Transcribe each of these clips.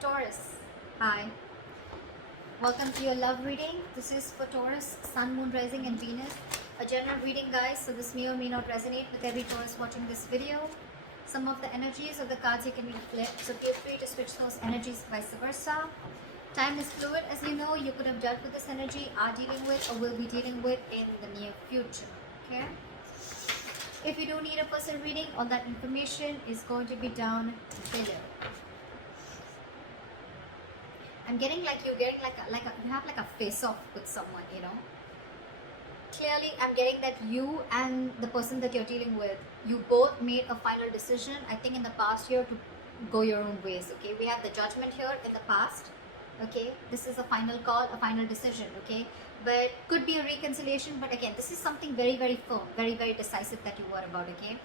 Taurus, hi. Welcome to your love reading. This is for Taurus, Sun, Moon, Rising, and Venus. A general reading, guys, so this may or may not resonate with every Taurus watching this video. Some of the energies of the cards you can read flip, so feel free to switch those energies, vice versa. Time is fluid, as you know. You could have dealt with this energy, are dealing with, or will be dealing with in the near future. Okay. If you do need a personal reading, all that information is going to be down below. I'm getting like you're getting you have like a face off with someone, you know. Clearly, I'm getting that you and the person that you're dealing with, you both made a final decision, I think in the past year, to go your own ways. Okay, we have the Judgment here in the past. Okay, this is a final call, a final decision. Okay, but could be a reconciliation, but again, this is something very, very firm, very, very decisive that you were about. Okay,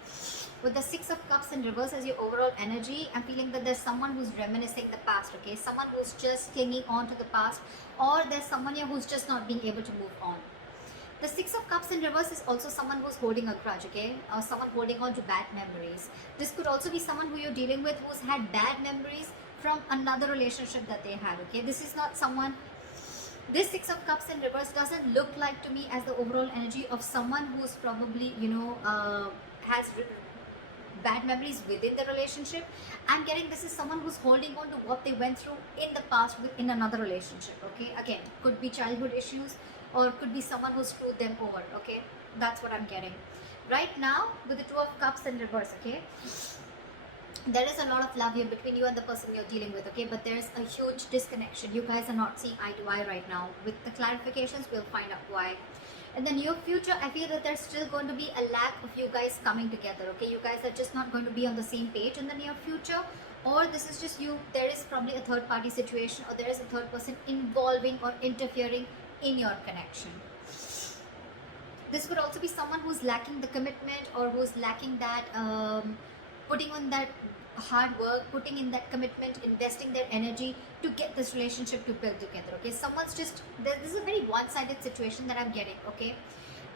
with the Six of Cups in reverse as your overall energy, I'm feeling that there's someone who's reminiscing the past. Okay, someone who's just clinging on to the past, or there's someone here who's just not being able to move on. The Six of Cups in reverse is also someone who's holding a grudge, okay? Or someone holding on to bad memories. This could also be someone who you're dealing with who's had bad memories from another relationship that they had, okay? This is not someone... This Six of Cups in reverse doesn't look like to me as the overall energy of someone who's probably, you know, has bad memories within the relationship. I'm getting this is someone who's holding on to what they went through in the past within another relationship, okay? Again, could be childhood issues, or could be someone who screwed them over. Okay, that's what I'm getting right now with the Two of Cups in reverse. Okay, there is a lot of love here between you and the person you're dealing with. Okay, but there's a huge disconnection. You guys are not seeing eye to eye right now. With the clarifications, we'll find out why. In the near future, I feel that there's still going to be a lack of you guys coming together. Okay, you guys are just not going to be on the same page in the near future, or this is just you. There is probably a third party situation, or there is a third person involving or interfering in your connection. This could also be someone who's lacking the commitment, or who's lacking that putting on that hard work, putting in that commitment, investing their energy to get this relationship to build together. Okay, someone's just this is a very one-sided situation that I'm getting. Okay,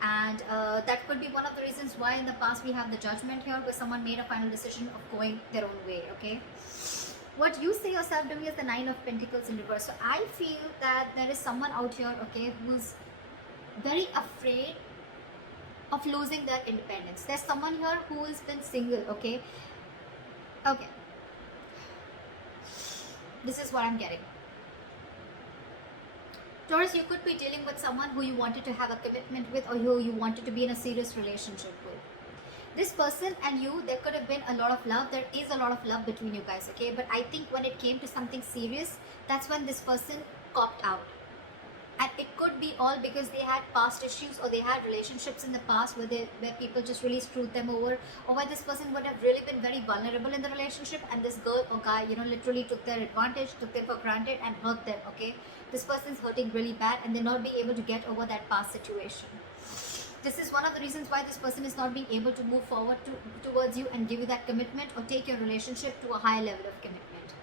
and that could be one of the reasons why in the past we have the Judgment here, where someone made a final decision of going their own way. Okay, what you say yourself doing is the Nine of Pentacles in reverse. So I feel that there is someone out here, okay, who's very afraid of losing their independence. There's someone here who has been single. Okay, this is what I'm getting. Taurus, you could be dealing with someone who you wanted to have a commitment with, or who you wanted to be in a serious relationship with. This person and you, there could have been a lot of love. There is a lot of love between you guys, okay? But I think when it came to something serious, that's when this person copped out. And it could be all because they had past issues, or they had relationships in the past where people just really screwed them over, or where this person would have really been very vulnerable in the relationship, and this girl or guy, you know, literally took their advantage, took them for granted, and hurt them, okay? This person's hurting really bad, and they're not being able to get over that past situation. This is one of the reasons why this person is not being able to move forward towards you and give you that commitment, or take your relationship to a higher level of commitment.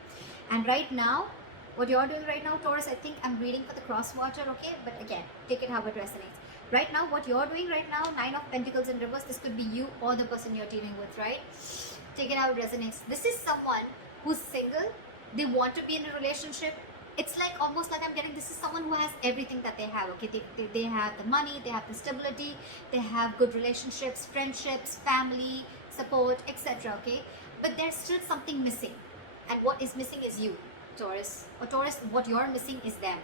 And right now, what you're doing right now, Taurus, I think I'm reading for the cross watcher, okay? But again, take it how it resonates. Right now, what you're doing right now, Nine of Pentacles in reverse, this could be you or the person you're dealing with, right? Take it how it resonates. This is someone who's single. They want to be in a relationship. It's like almost like I'm getting, this is someone who has everything that they have, okay? They have the money, they have the stability, they have good relationships, friendships, family, support, etc., okay? But there's still something missing. And what is missing is you, Taurus. Or Taurus, what you're missing is them.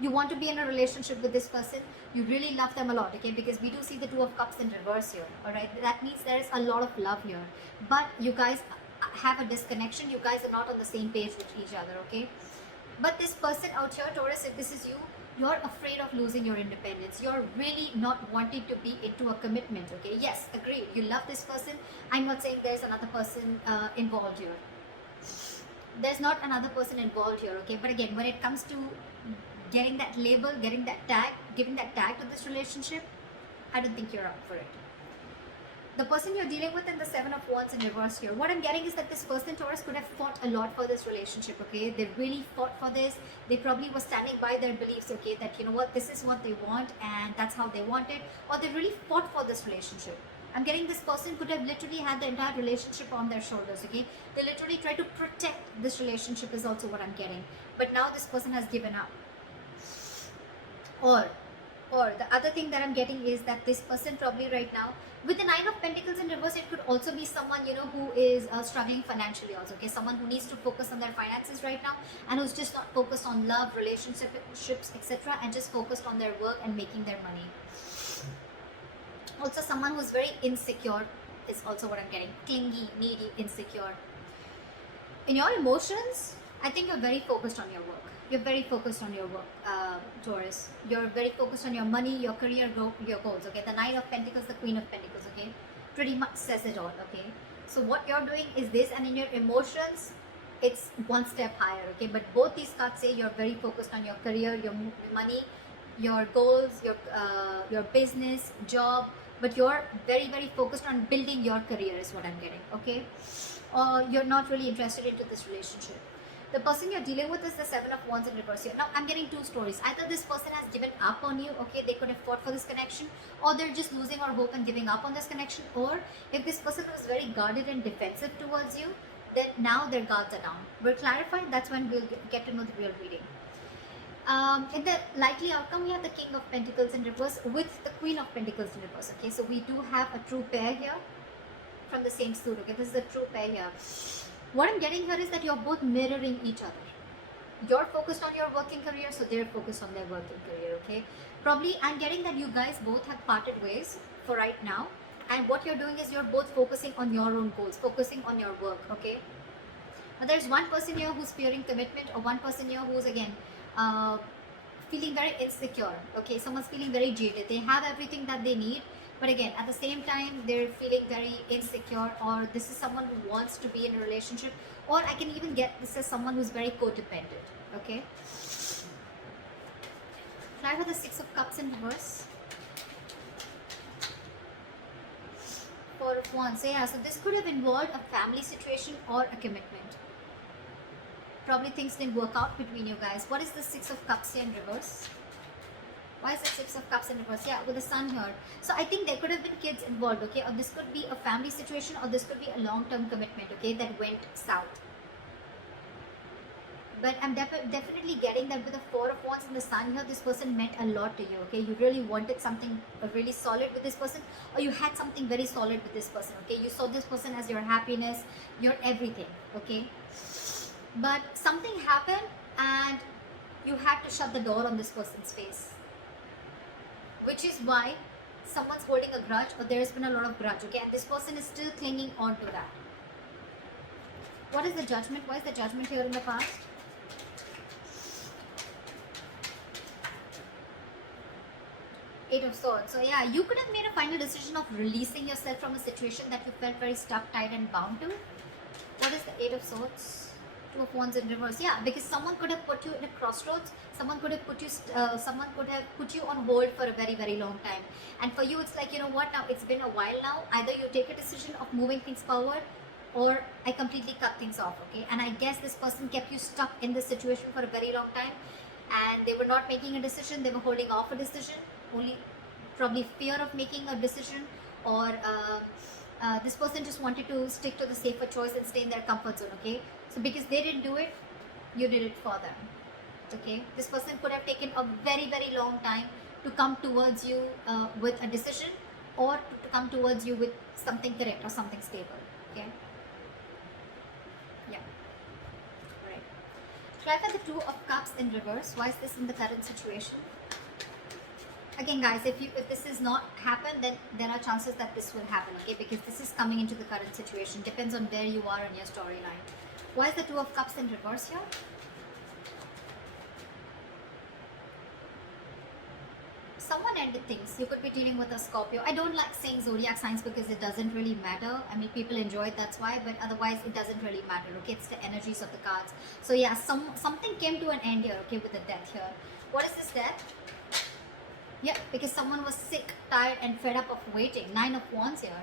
You want to be in a relationship with this person. You really love them a lot, okay? Because we do see the Two of Cups in reverse here, all right? That means there is a lot of love here. But you guys have a disconnection. You guys are not on the same page with each other, okay? But this person out here, Taurus, if this is you, you're afraid of losing your independence. You're really not wanting to be into a commitment, okay? Yes, agreed. You love this person. I'm not saying there's another person involved here. There's not another person involved here, okay? But again, when it comes to getting that label, getting that tag, giving that tag to this relationship, I don't think you're up for it. The person you're dealing with in the Seven of Wands in reverse here, what I'm getting is that this person, Taurus, could have fought a lot for this relationship, okay? They really fought for this. They probably were standing by their beliefs, okay? That, you know what, this is what they want and that's how they want it. Or they really fought for this relationship. I'm getting this person could have literally had the entire relationship on their shoulders, okay? They literally try to protect this relationship is also what I'm getting. But now this person has given up. Or the other thing that I'm getting is that this person probably right now, with the Nine of Pentacles in reverse, it could also be someone, who is struggling financially also, okay? Someone who needs to focus on their finances right now and who's just not focused on love, relationships, etc. and just focused on their work and making their money. Also someone who's very insecure is also what I'm getting. Clingy, needy, insecure. In your emotions, I think you're very focused on your work. You're very focused on your work, Taurus. You're very focused on your money, your career, your goals, okay? The Nine of Pentacles, the Queen of Pentacles, okay? Pretty much says it all, okay? So what you're doing is this, and in your emotions, it's one step higher, okay? But both these cards say you're very focused on your career, your money, your goals, your business, job, but you're very, very focused on building your career is what I'm getting, okay? Or you're not really interested into this relationship. The person you're dealing with is the Seven of Wands in reverse here. Now, I'm getting two stories. Either this person has given up on you, okay, they could have fought for this connection, or they're just losing all hope and giving up on this connection, or if this person was very guarded and defensive towards you, then now their guards are down. We'll clarify, that's when we'll get to know the real reading. In the likely outcome, we have the King of Pentacles in reverse with the Queen of Pentacles in reverse, okay, so we do have a true pair here from the same suit, okay, this is a true pair here. What I'm getting here is that you're both mirroring each other. You're focused on your working career, so they're focused on their working career, okay? Probably I'm getting that you guys both have parted ways for right now. And what you're doing is you're both focusing on your own goals, focusing on your work, okay? Now there's one person here who's fearing commitment, or one person here who's again feeling very insecure, okay? Someone's feeling very jaded. They have everything that they need, but again, at the same time, they're feeling very insecure, or this is someone who wants to be in a relationship, or I can even get this as someone who's very codependent, okay? Try for the Six of Cups in reverse. Four of Wands. So yeah, so this could have involved a family situation or a commitment. Probably things didn't work out between you guys. What is the Six of Cups here in reverse? Why is the Six of Cups in reverse? Yeah, with the Sun here. So I think there could have been kids involved, okay? Or this could be a family situation, or this could be a long-term commitment, okay? That went south. But I'm definitely getting that with the Four of Wands and the Sun here, this person meant a lot to you, okay? You really wanted something really solid with this person, or you had something very solid with this person, okay? You saw this person as your happiness, your everything, okay? But something happened and you had to shut the door on this person's face. Which is why someone's holding a grudge, or there has been a lot of grudge, okay? And this person is still clinging on to that. What is the Judgment? Why is the Judgment here in the past? Eight of Swords. So yeah, you could have made a final decision of releasing yourself from a situation that you felt very stuck, tied and bound to. What is the Eight of Swords? Two of Wands in reverse. Yeah, because someone could have put you in a crossroads. Someone could have put you on hold for a very, very long time. And for you, it's like, you know what, now it's been a while now. Either you take a decision of moving things forward, or I completely cut things off, okay? And I guess this person kept you stuck in this situation for a very long time, and they were not making a decision. They were holding off a decision, only probably fear of making a decision, or this person just wanted to stick to the safer choice and stay in their comfort zone, okay? So because they didn't do it, you did it for them, okay? This person could have taken a very, very long time to come towards you with a decision, or to come towards you with something correct or something stable, okay? Yeah. All right. Try for the Two of Cups in reverse. Why is this in the current situation? Again, guys, if this is not happened, then there are chances that this will happen, okay? Because this is coming into the current situation. Depends on where you are in your storyline. Why is the Two of Cups in reverse here? Someone ended things. You could be dealing with a Scorpio. I don't like saying zodiac signs because it doesn't really matter. I mean, people enjoy it, that's why. But otherwise, it doesn't really matter, okay? It's the energies of the cards. So yeah, something came to an end here, okay, with the Death here. What is this Death? Yeah, because someone was sick, tired and fed up of waiting. Nine of Wands here.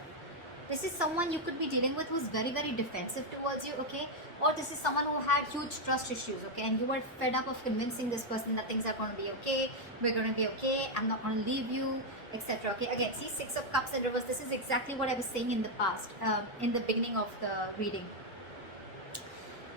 This is someone you could be dealing with who's very, very defensive towards you, okay? Or this is someone who had huge trust issues, okay? And you were fed up of convincing this person that things are going to be okay, we're going to be okay, I'm not going to leave you, etc. Okay, again, see, Six of Cups in reverse. This is exactly what I was saying in the past, in the beginning of the reading.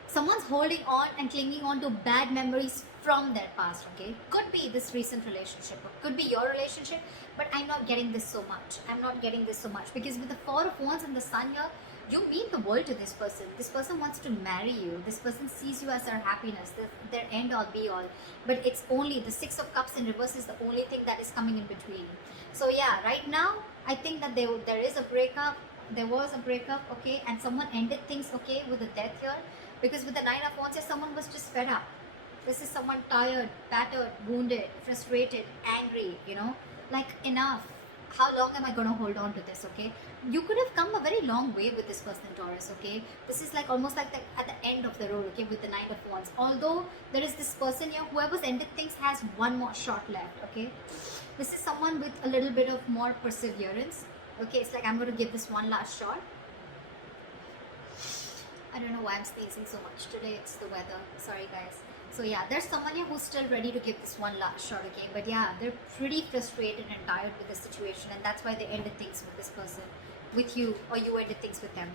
Someone's holding on and clinging on to bad memories from their past, okay? Could be this recent relationship, or could be your relationship, but I'm not getting this so much. I'm not getting this so much because with the Four of Wands and the Sun here, you mean the world to this person. This person wants to marry you. This person sees you as their happiness, their end all be all. But it's only the Six of Cups in reverse is the only thing that is coming in between. So yeah, right now, I think that there is a breakup. There was a breakup, okay? And someone ended things, okay, with the death here. Because with the Nine of Wands, someone was just fed up. This is someone tired, battered, wounded, frustrated, angry, you know, like enough. How long am I going to hold on to this, okay? You could have come a very long way with this person, Taurus, okay? This is like almost like at the end of the road, okay, with the Knight of Wands. Although there is this person here, whoever's ended things has one more shot left, okay? This is someone with a little bit of more perseverance, okay? It's like I'm going to give this one last shot. I don't know why I'm sneezing so much today. It's the weather. Sorry, guys. So yeah, there's someone here who's still ready to give this one last shot, okay? But yeah, they're pretty frustrated and tired with the situation, and that's why they ended things with this person, with you, or you ended things with them.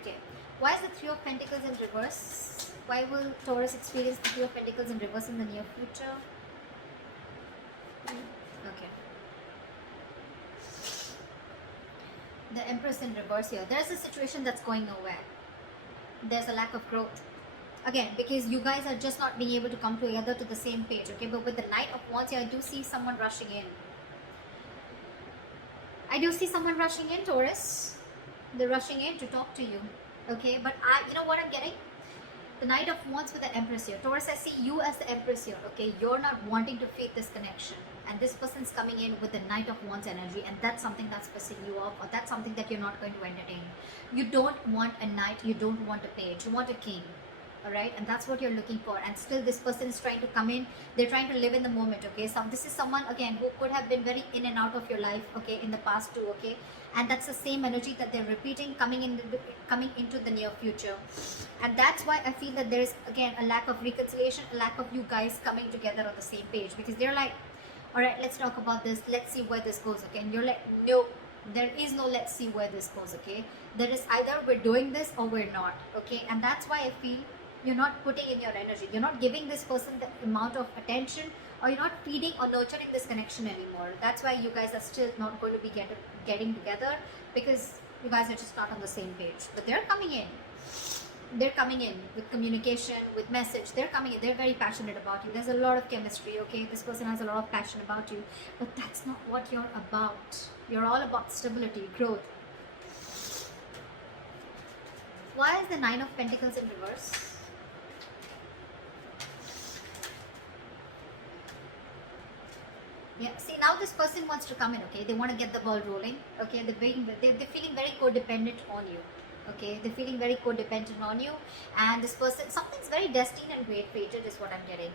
Okay. Why is the Three of Pentacles in reverse? Why will Taurus experience the Three of Pentacles in reverse in the near future? Okay. The Empress in reverse here. There's a situation that's going nowhere. There's a lack of growth. Again, because you guys are just not being able to come together to the same page, okay? But with the Knight of Wands here, I do see someone rushing in. I do see someone rushing in, Taurus. They're rushing in to talk to you, okay? But you know what I'm getting? The Knight of Wands with the Empress here. Taurus, I see you as the Empress here, okay? You're not wanting to fake this connection. And this person's coming in with the Knight of Wands energy, and that's something that's pissing you off, or that's something that you're not going to entertain. You don't want a knight, you don't want a page, you want a king. Alright, and that's what you're looking for, and still this person is trying to come in. They're trying to live in the moment, okay? So this is someone again who could have been very in and out of your life, okay, in the past too, okay? And that's the same energy that they're repeating coming into the near future. And that's why I feel that there's again a lack of reconciliation, a lack of you guys coming together on the same page, because they're like, all right, let's talk about this, let's see where this goes, okay? And you're like, no, there is no let's see where this goes, okay? There is either we're doing this or we're not, okay? And that's why I feel you're not putting in your energy, you're not giving this person the amount of attention, or you're not feeding or nurturing this connection anymore. That's why you guys are still not going to be getting together, because you guys are just not on the same page. But they're coming in. They're coming in with communication, with message. They're coming in. They're very passionate about you. There's a lot of chemistry, okay? This person has a lot of passion about you. But that's not what you're about. You're all about stability, growth. Why is the Nine of Pentacles in reverse? Yeah, see, now this person wants to come in, okay? They want to get the ball rolling, okay? They're feeling very codependent on you. Okay, they're feeling very codependent on you, and this person, something's very destined and great-fated is what I'm getting.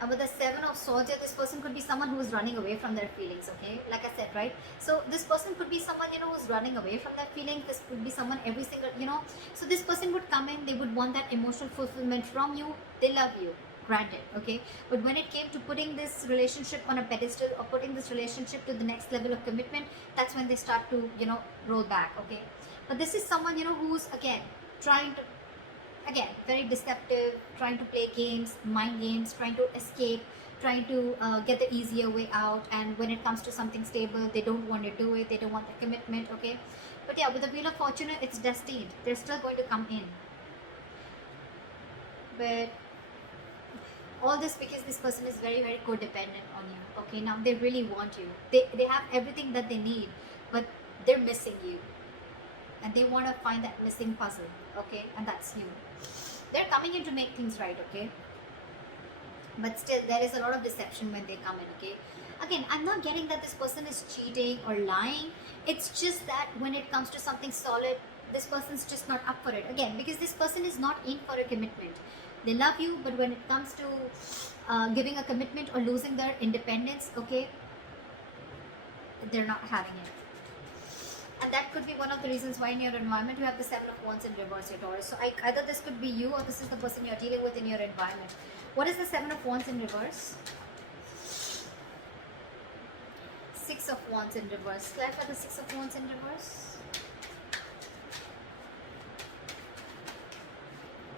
And with the Seven of Swords, this person could be someone who is running away from their feelings, okay? Like I said, right? So this person could be someone, you know, who's running away from their feelings. This could be someone every single, you know. So this person would come in, they would want that emotional fulfillment from you. They love you, granted, okay? But when it came to putting this relationship on a pedestal, or putting this relationship to the next level of commitment, that's when they start to, you know, roll back, okay? But this is someone, you know, who's, again, trying to, again, very deceptive, trying to play games, mind games, trying to escape, trying to get the easier way out. And when it comes to something stable, they don't want to do it. They don't want the commitment, okay? But yeah, with the Wheel of Fortune, it's destined. They're still going to come in. But all this because this person is very, very codependent on you, okay? Now, they really want you. They have everything that they need, but they're missing you. And they want to find that missing puzzle, okay? And that's you. They're coming in to make things right, okay? But still, there is a lot of deception when they come in, okay? Again, I'm not getting that this person is cheating or lying. It's just that when it comes to something solid, this person's just not up for it. Again, because this person is not in for a commitment. They love you, but when it comes to giving a commitment or losing their independence, okay, they're not having it. And that could be one of the reasons why in your environment you have the Seven of Wands in reverse here, Taurus. So either this could be you or this is the person you're dealing with in your environment. What is the Seven of Wands in reverse? Six of Wands in reverse. Clarify the Six of Wands in reverse.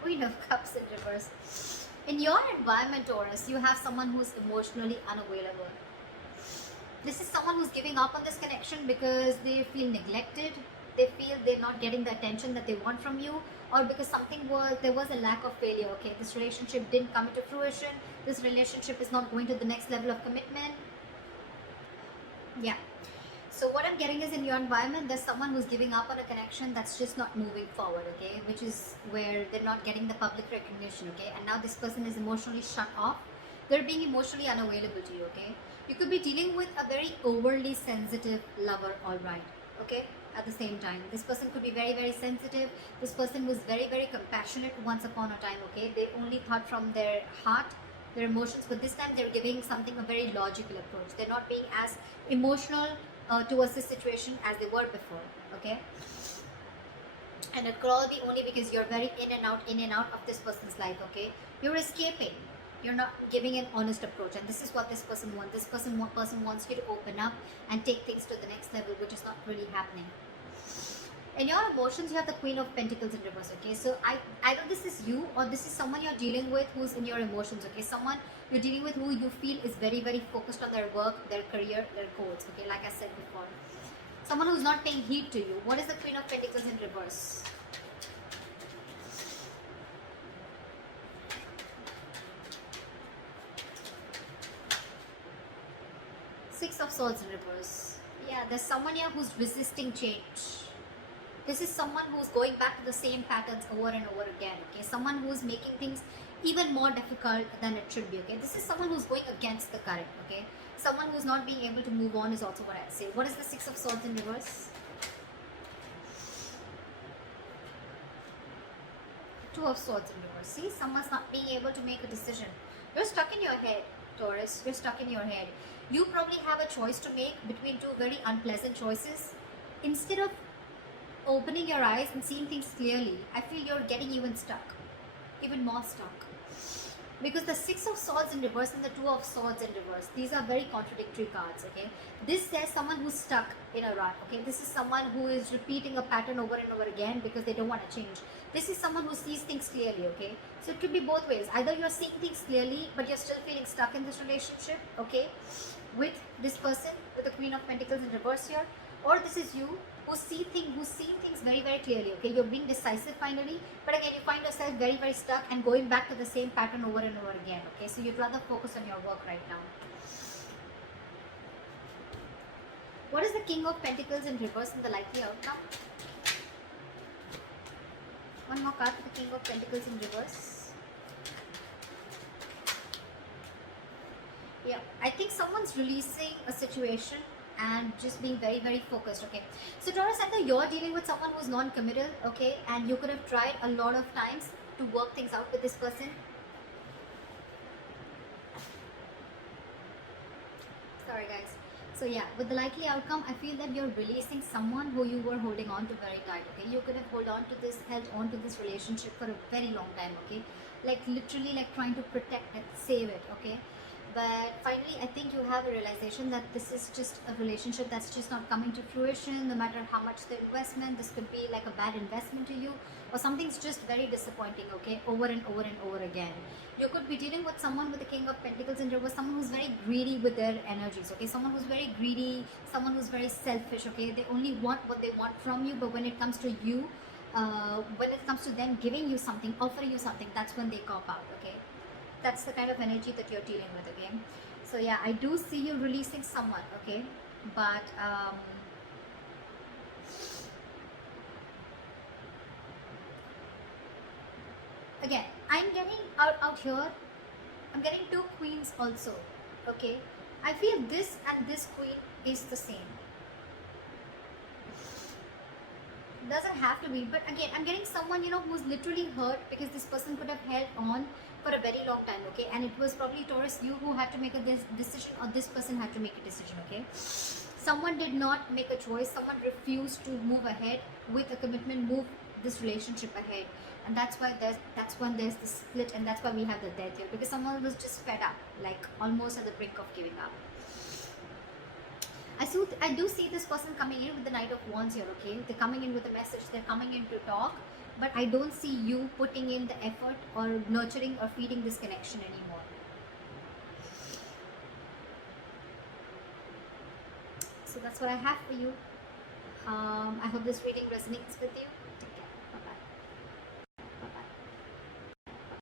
Queen of Cups in reverse. In your environment, Taurus, you have someone who's emotionally unavailable. This is someone who's giving up on this connection because they feel neglected. They feel they're not getting the attention that they want from you, or because there was a lack of failure. Okay, this relationship didn't come into fruition. This relationship is not going to the next level of commitment. Yeah. So what I'm getting is in your environment, there's someone who's giving up on a connection that's just not moving forward, okay? Which is where they're not getting the public recognition, okay? And now this person is emotionally shut off. They're being emotionally unavailable to you, okay? You could be dealing with a very overly sensitive lover, all right, okay? At the same time, this person could be very, very sensitive. This person was very, very compassionate once upon a time, okay? They only thought from their heart, their emotions, but this time they're giving something a very logical approach. They're not being as emotional towards this situation as they were before, okay? And it could all be only because you're very in and out of this person's life, okay? You're escaping. You're not giving an honest approach, and this is what this person wants. This person wants you to open up and take things to the next level, which is not really happening. In your emotions, you have the Queen of Pentacles in reverse, okay? So either this is you or this is someone you're dealing with who's in your emotions, okay? Someone you're dealing with who you feel is very, very focused on their work, their career, their goals, okay? Like I said before. Someone who's not paying heed to you. What is the Queen of Pentacles in reverse? Six of Swords in reverse. Yeah, there's someone here who's resisting change. This is someone who's going back to the same patterns over and over again, okay? Someone who's making things even more difficult than it should be, okay? This is someone who's going against the current, okay? Someone who's not being able to move on is also what I'd say. What is the Six of Swords in reverse? Two of Swords in reverse. See, someone's not being able to make a decision. You're stuck in your head, Taurus. You're stuck in your head. You probably have a choice to make between two very unpleasant choices. Instead of opening your eyes and seeing things clearly, I feel you're getting even stuck, even more stuck. Because the Six of Swords in reverse and the Two of Swords in reverse, these are very contradictory cards, okay? This says someone who's stuck in a rut, okay? This is someone who is repeating a pattern over and over again because they don't want to change. This is someone who sees things clearly, okay? So it could be both ways. Either you're seeing things clearly, but you're still feeling stuck in this relationship, with this person, with the Queen of Pentacles in reverse here, or this is you who's seeing things very, very clearly, okay? You're being decisive finally, but again, you find yourself very, very stuck and going back to the same pattern over and over again, okay? So you'd rather focus on your work right now. What is the King of Pentacles in reverse and the likely outcome? One more card for the King of Pentacles in reverse. Yeah, I think someone's releasing a situation and just being very, very focused, okay? So Taurus, either you're dealing with someone who's non-committal, okay, and you could have tried a lot of times to work things out with this person. Sorry guys. So yeah, with the likely outcome, I feel that you're releasing someone who you were holding on to very tight, okay? You could have held on to this relationship for a very long time, okay? Like literally like trying to protect it, save it, okay? But finally, I think you have a realization that this is just a relationship that's just not coming to fruition. No matter how much the investment, this could be like a bad investment to you, or something's just very disappointing, okay, over and over and over again. You could be dealing with someone with the King of Pentacles in reverse, someone who's very greedy with their energies, okay, someone who's very greedy, someone who's very selfish, okay, they only want what they want from you, but when it comes to you, when it comes to them giving you something, offering you something, that's when they cop out, okay. That's the kind of energy that you're dealing with, okay? So yeah, I do see you releasing someone, okay? But again, I'm getting out here, I'm getting two queens also, okay? I feel this and this queen is the same. Doesn't have to be, but again, I'm getting someone, who's literally hurt because this person could have held on for a very long time, okay? And it was probably Taurus, you who had to make a decision, or this person had to make a decision, okay? Someone did not make a choice, someone refused to move ahead with a commitment, move this relationship ahead. And that's why that's when there's the split, and that's why we have the death here, because someone was just fed up, like almost at the brink of giving up. I do see this person coming in with the Knight of Wands here, okay? They're coming in with a message, they're coming in to talk, but I don't see you putting in the effort or nurturing or feeding this connection anymore. So that's what I have for you. I hope this reading resonates with you.